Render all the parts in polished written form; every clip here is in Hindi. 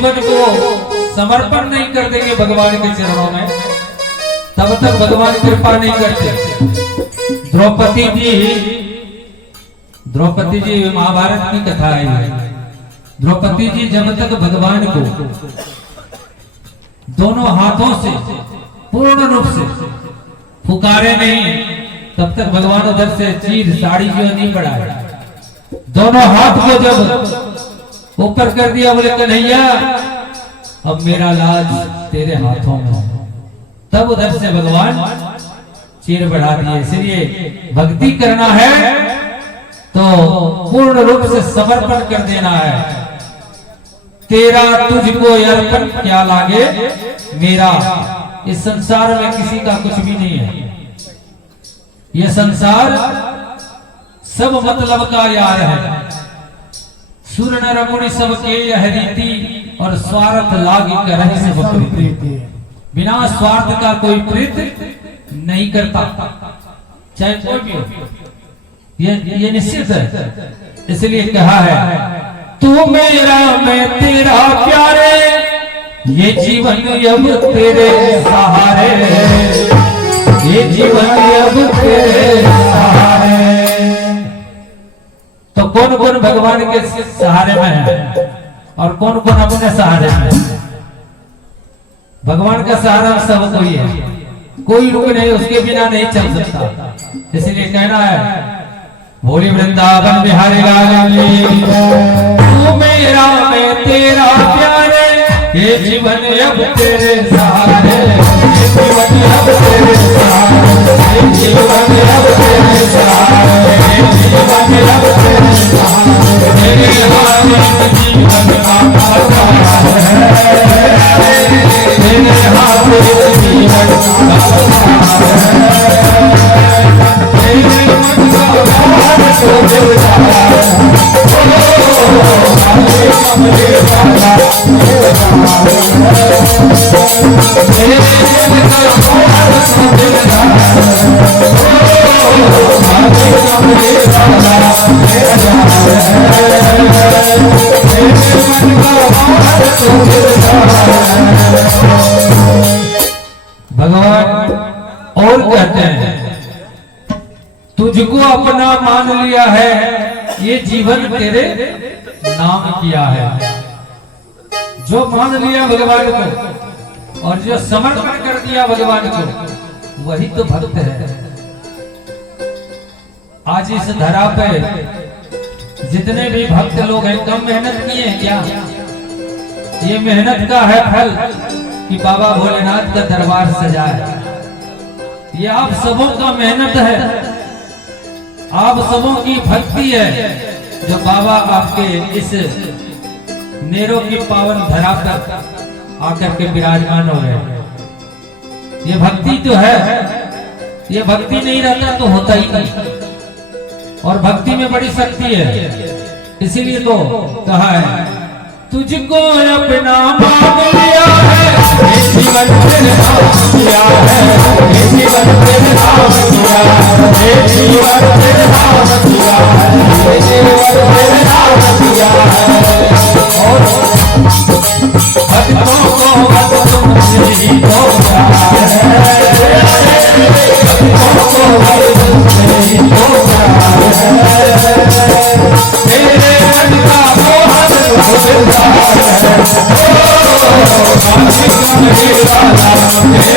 जीवन को समर्पण नहीं कर देंगे भगवान के चरणों में, तब तक भगवान कृपा नहीं करते। द्रौपदी जी महाभारत की कथा है। द्रौपदी जी जब तक भगवान को दोनों हाथों से पूर्ण रूप से पुकारे नहीं, तब तक भगवान उधर से चीर साड़ी जो नहीं बढ़ाए। दोनों हाथ को जब ऊपर कर दिया, बोले कन्हैया अब मेरा लाज तेरे हाथों में, तब उधर से भगवान चीर बढ़ा दिए। इसलिए भक्ति करना है तो पूर्ण रूप से समर्पण कर देना है। तेरा तुझको अर्पण क्या लागे मेरा, इस संसार में किसी का कुछ भी नहीं है। ये संसार सब मतलब का यार है। सुर नर मुनि सबके यह रीति, और स्वार्थ लागी करहि सब प्रीति। बिना स्वार्थ का कोई प्रीत नहीं करता, चाहे कोई भी हो। ये निश्चित है। इसलिए कहा है तू मेरा मैं तेरा प्यारे, ये जीवन अब तेरे सहारे, ये जीवन अब तेरे सहारे। तो कौन कौन भगवान के सहारे में है और कौन कौन अपने सहारे में? भगवान का सहारा सब कोई है, कोई रुक नहीं, उसके बिना नहीं चल सकता। इसलिए कहना है भोली वृंदावन बिहारी लाल की, तू मेरा मैं तेरा प्यारे, ये जीवन अब तेरे सहारे, ये जीवन अब तेरे सहारे, ये जीवन अब तेरे सहारे, ये जीवन अब तेरे सहारे। तेरे हाथ में जीवन का सहारा है, तेरे हाथ में जीवन का सहारा है। तेरे मन का भगवान और कहते हैं तुझको अपना मान लिया है, ये जीवन तेरे नाम किया है। जो मान लिया भगवान को और जो समर्पण कर दिया भगवान को, वही तो भक्त है। आज इस धरा पे जितने भी भक्त लोग हैं, कम मेहनत किए हैं क्या? ये मेहनत का है फल कि बाबा भोलेनाथ का दरबार सजा है। ये आप सबों का मेहनत है, आप सबों की भक्ति है, जो बाबा आपके इस नेरो की पावन धरा पर आकर के विराजमान हो गए। ये भक्ति तो है, ये भक्ति नहीं रहता तो होता ही नहीं। और भक्ति में बड़ी शक्ति है। इसीलिए तो कहा है तुझको अपना मान लिया है, ये जीवन तेरे नाम किया है, ये जीवन तेरे नाम किया है, ये जीवन तेरे नाम किया है, ये जीवन तेरे नाम किया है। और भक्तों को भक्त तुमसे ही तो प्यार है, भक्तों को भक्त तुमसे ही तो प्यार है। मेरे मन का मोहन मिलता है, मेरे मन का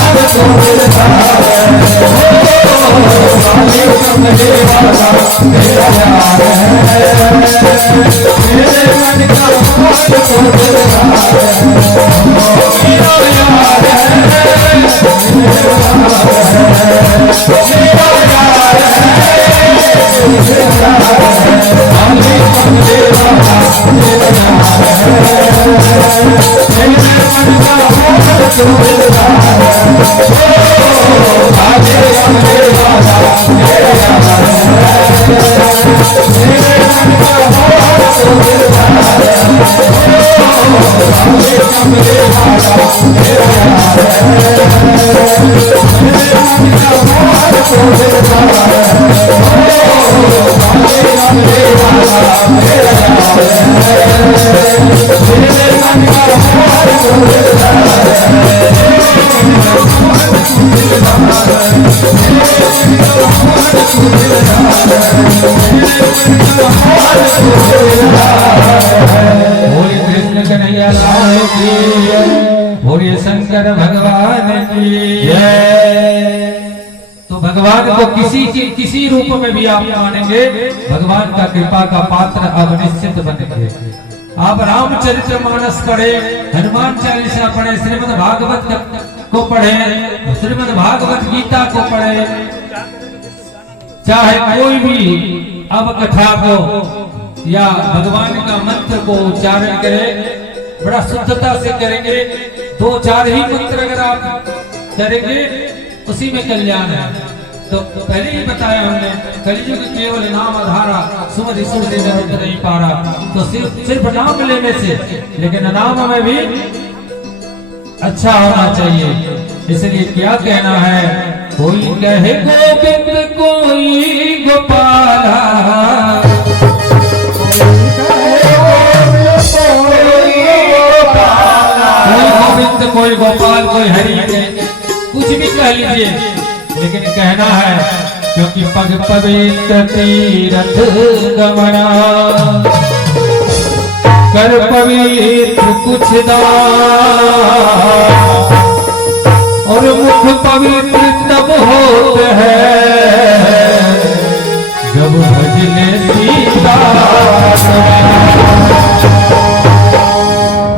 मोहन तो मिलता है, मेरे मन का मोहन तो मिलता है। कृष्ण कन्हैया लाल की, बोलिए शंकर भगवान की जय। तो भगवान को किसी रूप में भी आप मानेंगे, भगवान का कृपा का पात्र अब निश्चित बनेंगे। आप रामचरितमानस पढ़े, हनुमान चालीसा पढ़े, श्रीमद् भागवत को पढ़े, श्रीमद् भागवत गीता को पढ़े, चाहे कोई भी अब कथा को या भगवान का मंत्र को उच्चारण करें, बड़ा शुद्धता से करेंगे। 2-4 ही मंत्र अगर आप करेंगे उसी में कल्याण है। तो पहले ही बताया हमने, कलियुग केवल नाम आधारा, सुमति सुमति निरंतर नहीं पारा। तो सिर्फ नाम लेने से, लेकिन नाम में भी अच्छा होना चाहिए। इसलिए क्या कहना है, कोई कहे गोविंद कोई गोपाला, कोई गोविंद कोई गोपाल कोई हरि, कुछ भी कह लीजिए, लेकिन कहना है क्योंकि पग पवित्र तीरथ गमना, कर पवित्र कुछ दान, और मुख पवित्र तब होते हैं जब भजले सीता।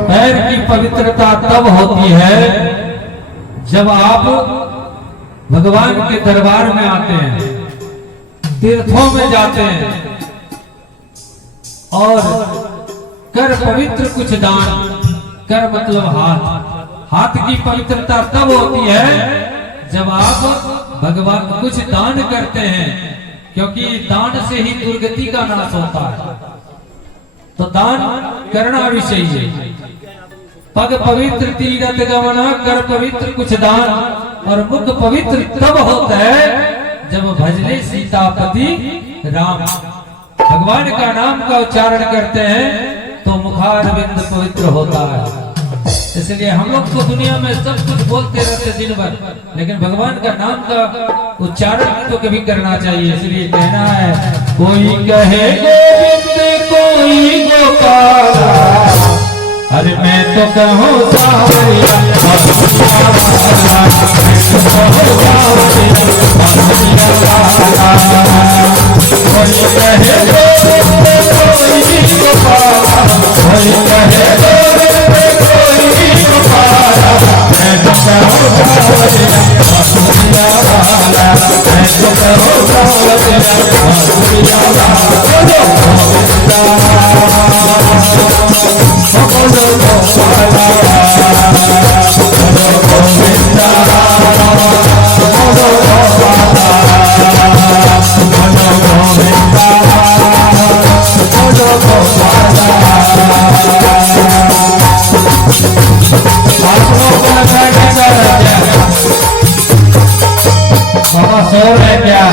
पैर की पवित्रता तब होती है जब आप भगवान के दरबार में आते हैं, तीर्थों में जाते हैं, और कर पवित्र कुछ दान, कर मतलब हाथ, हाथ की पवित्रता तब होती है जब आप भगवान कुछ दान करते हैं, क्योंकि दान से ही दुर्गति का नाश होता है। तो दान करना भी चाहिए। पग पवित्र तीरथ गमना, कर पवित्र कुछ दान, और मुख पवित्र तब होता है जब भजले सीतापति राम। भगवान का नाम का उच्चारण करते हैं तो मुखारविंद पवित्र होता है। इसलिए हम लोग तो दुनिया में सब कुछ बोलते रहते दिन भर, लेकिन भगवान का नाम का उच्चारण तो कभी करना चाहिए। इसलिए कहना है, कोई कहे गोविंद कोई गोपाला, अरे मैं तो कहूँ सावरिया क्या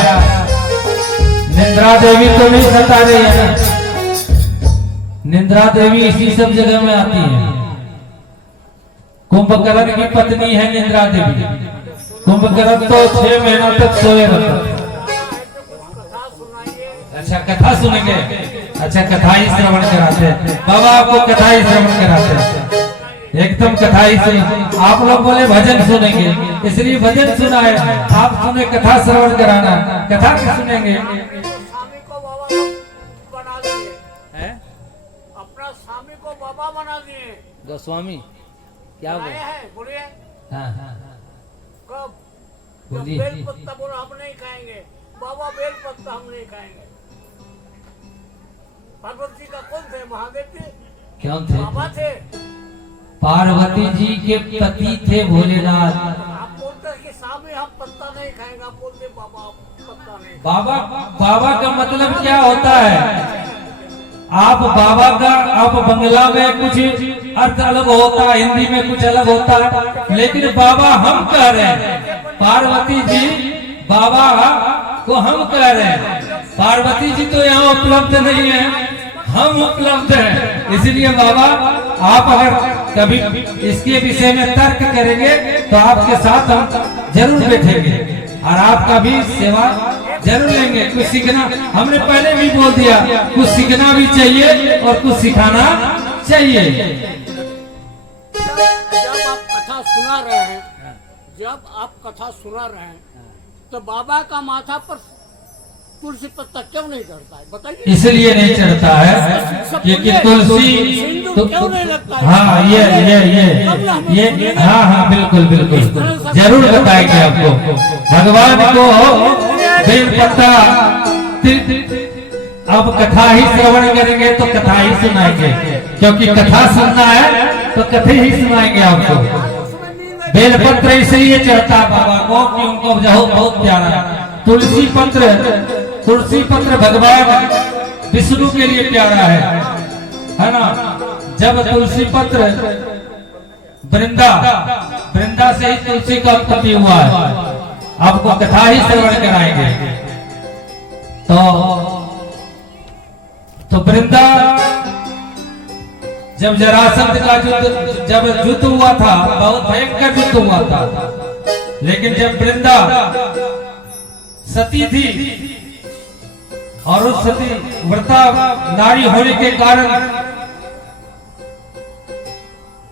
निंद्रा देवी तो नहीं सता रही है ना? निंद्रा देवी इसी सब जगह में आती है। कुंभकर्ण की पत्नी है निंद्रा देवी। कुंभकर्ण तो 6 महीना तक सोए रहता। अच्छा कथा सुनेंगे? अच्छा कथा ही श्रवण कराते हैं बाबा, आपको कथा ही श्रवण कराते हैं, एकदम कथा ही सुन। आप लोग बोले भजन सुनेंगे, इसलिए भजन सुना है। आप सुने कथा श्रवण कराना, कथा भी सुनेंगे। स्वामी को बाबा बना दिए, अपना स्वामी को बाबा बना दिए। गोस्वामी क्या बोले है बोलिए? कब? बोलिए। बेल पत्ता बोला हम नहीं खाएंगे, बाबा बेल पत्ता हम नहीं खाएंगे। पार्वती का कौन थे? महादेव थे। क्यों थे? बाबा थे। पार्वती जी के पति थे भोलेनाथ। आप बोलते कि स्वामी हम पत्ता नहीं खाएंगे, आप बोलते बाबा पत्ता नहीं। बाबा बाबा का मतलब क्या होता है? आप बाबा का, आप बंगला में कुछ अर्थ अलग होता है, हिंदी में कुछ अलग होता है, लेकिन बाबा हम कह रहे हैं। पार्वती जी बाबा को हम कह रहे हैं। पार्वती जी तो यहाँ उपलब्ध नहीं है, हम उपलब्ध हैं। इसलिए बाबा आप अगर कभी इसके विषय में तर्क करेंगे तो आपके साथ हम जरूर बैठेंगे और आपका भी सेवा जरूर लेंगे। कुछ सीखना, हमने पहले भी बोल दिया, कुछ सीखना भी चाहिए और कुछ सिखाना चाहिए। जब आप कथा सुना रहे हैं, जब आप कथा सुना रहे हैं, तो बाबा का माथा पर तुलसी पत्ता क्यों नहीं चढ़ता है, बताइए। इसलिए नहीं चढ़ता है क्योंकि तुलसी क्यों नहीं लगता है? हाँ ये हाँ बिल्कुल बिल्कुल जरूर बताएंगे आपको। भगवान को बेल पत्ता, अब कथा ही श्रवण करेंगे तो कथा ही सुनाएंगे, क्योंकि कथा सुनना है तो कथे ही सुनाएंगे आपको। बेलपत्र इसलिए चढ़ता बाबा को कि उनको बहुत प्यारा है। तुलसी पत्र भगवान विष्णु के लिए प्यारा है ना। जब तुलसी पत्र वृंदा से ही तुलसी का उत्पत्ति हुआ है। आपको कथा ही श्रवण कराएंगे। तो वृंदा जब जरासंध का युद्ध हुआ था, बहुत भयंकर युद्ध हुआ था, लेकिन जब वृंदा सती थी और उस सती व्रता नारी होने के कारण,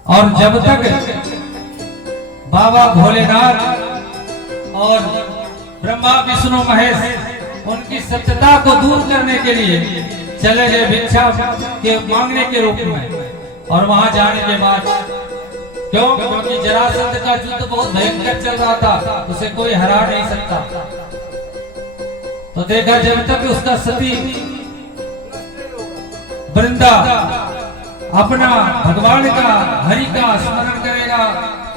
और जब तक बाबा भोलेनाथ और ब्रह्मा विष्णु महेश उनकी सत्यता को दूर करने के लिए चले गए भिक्षा के मांगने के रूप में, और वहां जाने के बाद क्योंकि जरासंध का युद्ध बहुत भयंकर चल रहा था, उसे कोई हरा नहीं सकता। तो देखा जब तक उसका सती वृंदा अपना भगवान का हरि का स्मरण करेगा,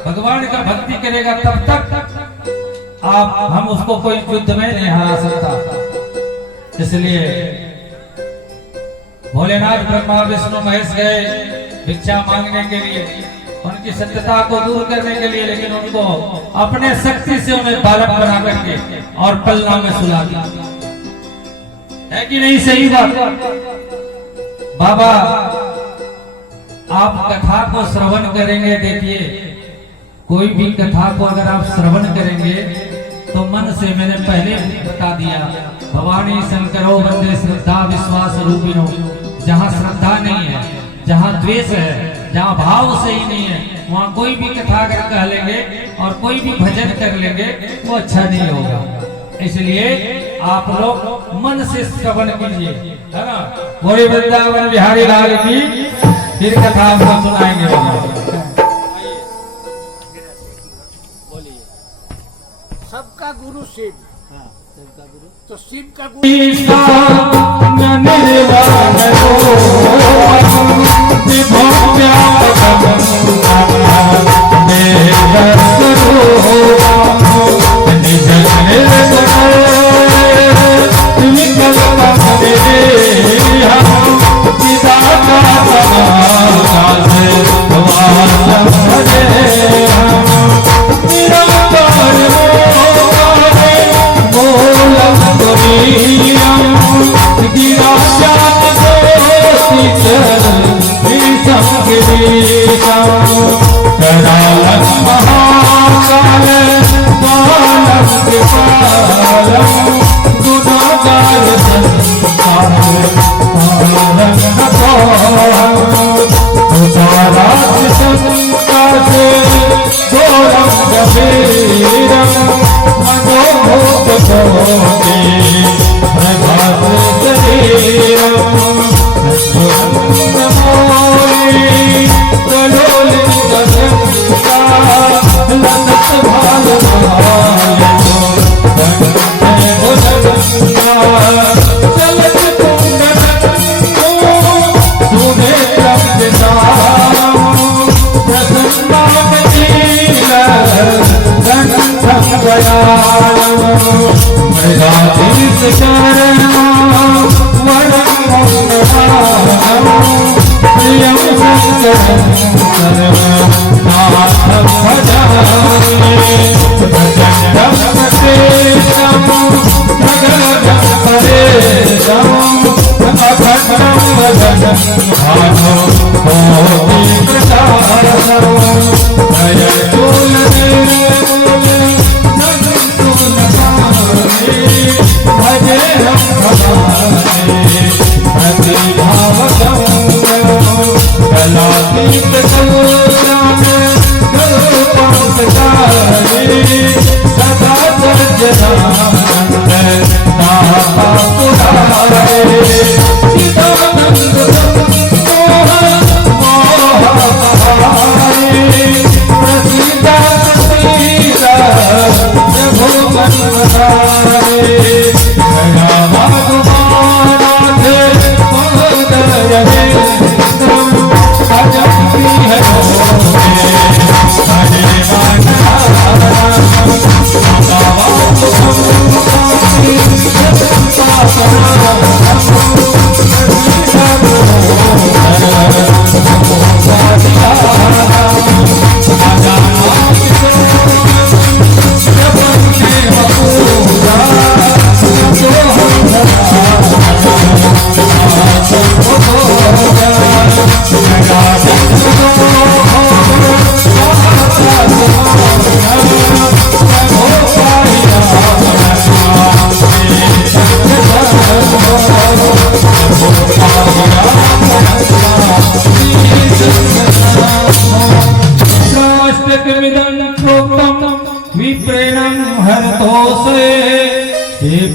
भगवान का भक्ति करेगा, तब तक हम उसको कोई युद्ध में नहीं हरा सकता। इसलिए भोलेनाथ ब्रह्मा विष्णु महेश गए भिक्षा मांगने के लिए, उनकी सत्यता को दूर करने के लिए, लेकिन उनको अपने शक्ति से उन्हें बालक बना करके और पलना में सुला दिया। है कि नहीं सही बात? बाबा आप कथा को श्रवण करेंगे, देखिए कोई भी कथा को अगर आप श्रवण करेंगे तो मन से, मैंने पहले बता दिया, भवानी शंकरो वंदे श्रद्धा विश्वास रूपिणो। जहाँ श्रद्धा नहीं है, जहाँ द्वेष है, जहाँ भाव से ही नहीं है, वहाँ कोई भी कथा अगर कह लेंगे और कोई भी भजन कर लेंगे वो अच्छा नहीं होगा। इसलिए आप लोग मन से श्रवण कीजिए, है ना। बोले वृंदावन बिहारी लाल की। फिर कथा आपको सुनाएंगे सबका गुरु शिव। सबका गुरु तो शिव का गुरु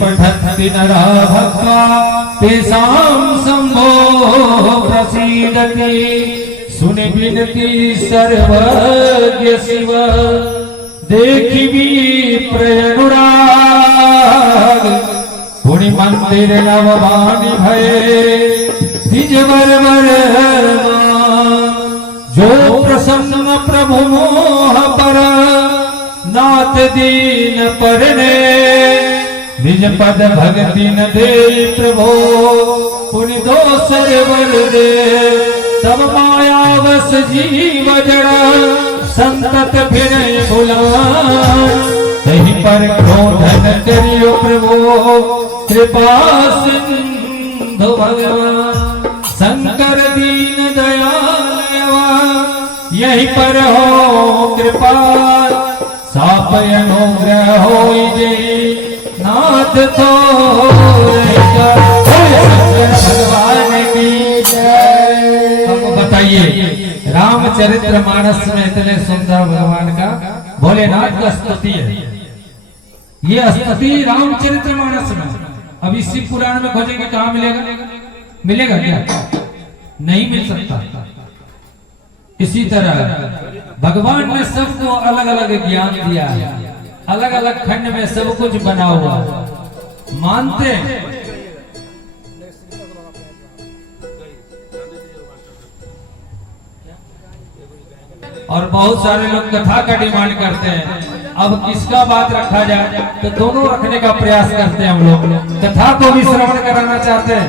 पठन्ति नरा भक्त्वा तेषां शम्भो प्रसीदति। सुनि विनति सर्वज्ञ शिव देखि विप्रयनुराग। पुनि मंदिर नववानि भये द्विजवर वर जो प्रसन्न प्रभु मोह पर नाथ दीन परने। निज पद भगति न दे प्रभो पुनि दोसर वर दे। तब माया वस जीव जड़ा संतत फिर बुलान। कहीं पर क्रोधन करियो प्रभु कृपा सिंधु भगवान। शंकर दीन दयालवा यहीं पर हो कृपा। साप अनुग्रह होई जे नाथ तो शंकर भगवान की जय। हमको बताइए रामचरितमानस में इतने सुंदर भगवान का भोलेनाथ का स्तुति है। ये स्तुति रामचरितमानस में। अब इसी पुराण में खोजेंगे कहाँ मिलेगा? मिलेगा क्या? नहीं मिल सकता। इसी तरह भगवान ने सबको अलग अलग ज्ञान दिया है, अलग अलग खंड में सब कुछ बना हुआ है। मानते हैं और बहुत सारे लोग कथा का डिमांड करते हैं। अब किसका बात रखा जाए तो दोनों रखने का प्रयास करते हैं हम लोग। कथा को भी श्रवण कराना चाहते हैं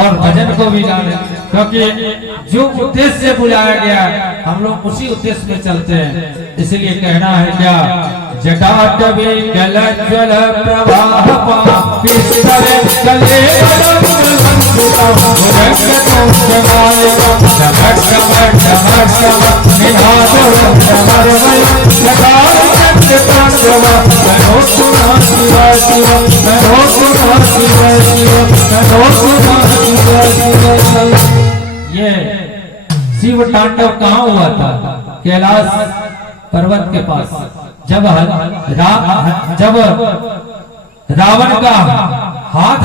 और भजन को भी गाने, क्योंकि जो उद्देश्य से बुलाया गया हम लोग उसी उद्देश्य में चलते हैं। इसलिए कहना है क्या? जटाटवी जल ज्वल प्रवाह पिस्तरे चले ये शिव तांडव कहाँ हुआ था? कैलाश पर्वत के पास। जब रावण का हाथ